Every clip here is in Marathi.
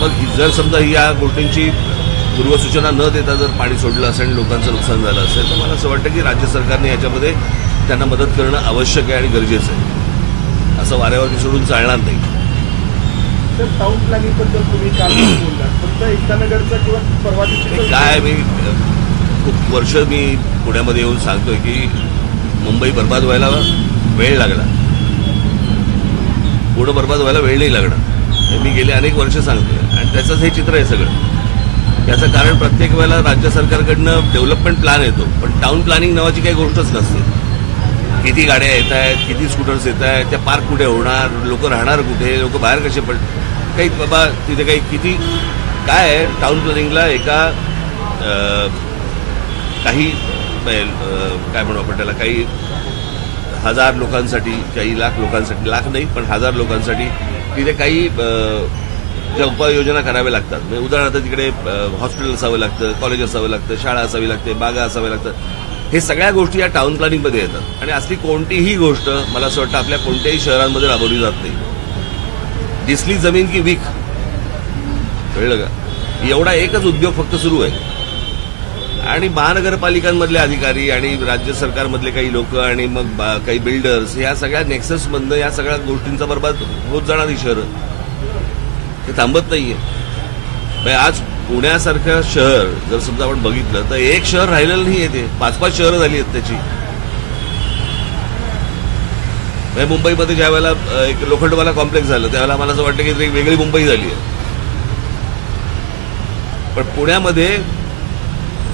मग जर समजा या गोष्टींची पूर्वसूचना न देता जर पाणी सोडलं असेल आणि लोकांचं नुकसान झालं असेल तर मला असं वाटतं की राज्य सरकारने याच्यामध्ये त्यांना मदत करणं आवश्यक आहे आणि गरजेचं आहे. असं वाऱ्यावरती सोडून चालणार नाही. सर, टाउन प्लॅनिंग बद्दल तुम्ही काल बोललात, फक्त एकतानगरचा किंवा परवाची काय मी खूप वर्ष मी पुण्यामध्ये येऊन सांगतोय की मुंबई बर्बाद व्हायला वेळ लागला, पूर्ण बर्बाद व्हायला वेळ नाही लागणार हे मी गेले अनेक वर्ष सांगतोय आणि त्याचंच हे चित्र आहे सगळं. याचं कारण प्रत्येक वेळेला राज्य सरकारकडनं डेव्हलपमेंट प्लॅन येतो पण टाउन प्लॅनिंग नावाची काही गोष्टच नसते. किती गाड्या येत आहेत, किती स्कूटर्स येत आहेत, त्या पार्क कुठे होणार, लोक राहणार कुठे, लोक बाहेर कसे काही बाबा तिथे काही किती काय आहे टाउन प्लॅनिंगला एका काही काय म्हणू आपण त्याला काही हजार लोकांसाठी, काही लाख लोकांसाठी, लाख नाही पण हजार लोकांसाठी तिथे काही ज्या उपाययोजना कराव्या लागतात. म्हणजे उदाहरणार्थ तिकडे हॉस्पिटल असावं लागतं, कॉलेज असावं लागतं, शाळा असावी लागते, बागा असाव्या लागतं. हे सगळ्या गोष्टी या टाउन प्लॅनिंगमध्ये येतात आणि असली कोणतीही गोष्ट मला असं वाटतं आपल्या कोणत्याही शहरांमध्ये राबवली जात नाही. दिसली जमीन की वीक, कळलं का? एवढा एकच उद्योग फक्त सुरू आहे आणि महानगरपालिकांमधले अधिकारी आणि राज्य सरकारमधले काही लोक आणि मग काही बिल्डर्स या सगळ्या नेक्ससमधनं या सगळ्या गोष्टींचा बर्बाद होत जाणार ही शहरं. ते थांबत नाहीये. आज पुण्यासारखं शहर जर समजा आपण बघितलं तर एक शहर राहिलेलं नाही येते, 5-5 शहरं झाली आहेत त्याची. मुंबईमध्ये ज्या वेळेला एक लोखंडवाला कॉम्प्लेक्स झालं त्यावेळेला मला असं वाटतं की एक वेगळी मुंबई झाली आहे. पण पुण्यामध्ये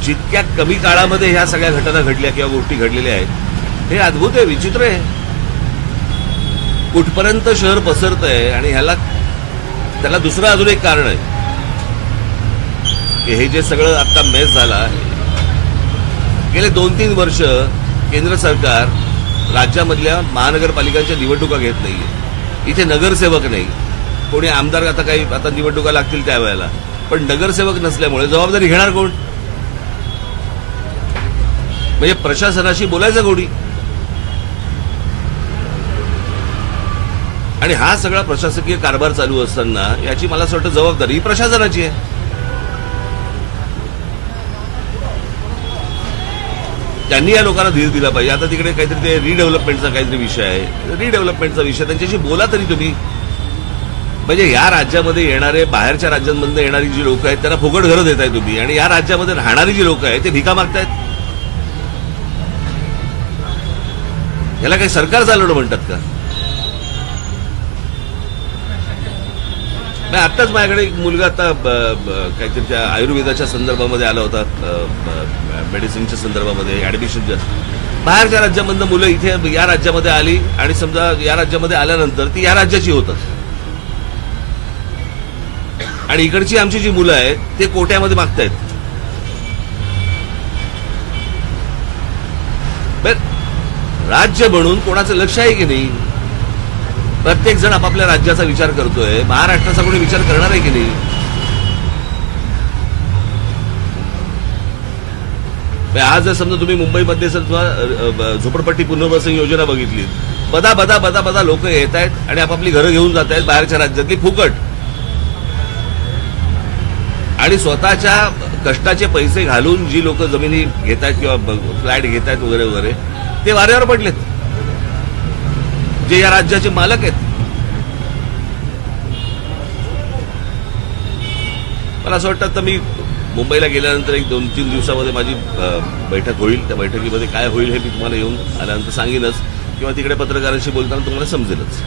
जितक्या कमी काळामध्ये ह्या सगळ्या घटना घडल्या किंवा गोष्टी घडलेल्या आहेत हे अद्भुत आहे, विचित्र आहे. कुठपर्यंत शहर पसरत आहे आणि त्याला दुसरं अजून एक कारण आहे की हे जे सगळं आता मेस झाला गेले 2-3 वर्ष केंद्र सरकार राज्यामधल्या महानगरपालिकांच्या निवडणुका घेत नाहीये. इथे नगरसेवक नाही, कोणी आमदार आता निवडणुका लागतील त्यावेळेला पण नगरसेवक नसल्यामुळे जबाबदारी घेणार कोण? म्हणजे प्रशासनाशी बोलायचं कोणी? आणि हा सगळा प्रशासकीय कारभार चालू असताना याची मला असं वाटतं जबाबदारी प्रशासनाची आहे. त्यांनी या लोकांना धीर दिला पाहिजे. आता तिकडे काहीतरी ते रिडेव्हलपमेंटचा काहीतरी विषय आहे, रिडेव्हलपमेंटचा विषय त्यांच्याशी बोला तरी तुम्ही. म्हणजे या राज्यामध्ये येणारे बाहेरच्या राज्यांमधून येणारी जी लोक आहेत त्यांना फुकट घरं देताय तुम्ही आणि या राज्यामध्ये राहणारी जी लोक आहेत ते भिका मागतायत. ह्याला काही सरकार चालवणं म्हणतात का? आत्ताच माझ्याकडे एक मुलगा आता काहीतरी त्या आयुर्वेदाच्या संदर्भामध्ये आला होता, मेडिसिनच्या संदर्भामध्ये ऍडमिशनच्या. बाहेरच्या राज्यामधनं मुलं इथे या राज्यामध्ये आली आणि समजा या राज्यामध्ये आल्यानंतर ती या राज्याची होतात आणि इकडची आमची जी मुलं आहेत ते कोट्यामध्ये मागतायत. राज्य म्हणून कोणाचं लक्ष आहे की नाही? प्रत्येक जण आपापल्या राज्याचा विचार करतोय, महाराष्ट्राचा कोणी विचार करणार आहे की नाही? आज जर समजा तुम्ही मुंबईमध्ये झोपडपट्टी पुनर्वसन योजना बघितली, बदा बदा बदा बदा लोक येत आहेत आणि आपापली घरं घेऊन जात आहेत बाहेरच्या राज्यातली फुकट आणि स्वतःच्या कष्टाचे पैसे घालून जी लोक जमिनी घेत आहेत किंवा फ्लॅट घेत आहेत वगैरे वगैरे ते वाऱ्यावर पडलेत जे या राज्याचे मालक आहेत. मला असं वाटतं आता मी मुंबईला गेल्यानंतर एक 2-3 दिवसामध्ये माझी बैठक होईल. त्या बैठकीमध्ये काय होईल हे मी तुम्हाला येऊन आल्यानंतर सांगेनच किंवा तिकडे पत्रकारांशी बोलताना तुम्हाला समजेलच.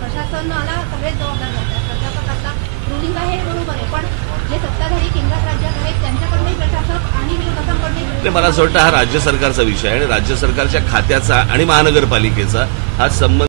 प्रशासनाला सगळेच जबाबदार असतात, प्रशासकाचा रुलिंग आहे बरोबर आहे पण जे सत्ताधारी केंद्रात राज्यात आहेत त्यांच्याकडूनही प्रशासक आणि विरोधकांकडून मला असं वाटतं हा राज्य सरकारचा विषय आहे आणि राज्य सरकारच्या खात्याचा आणि महानगरपालिकेचा हा संबंध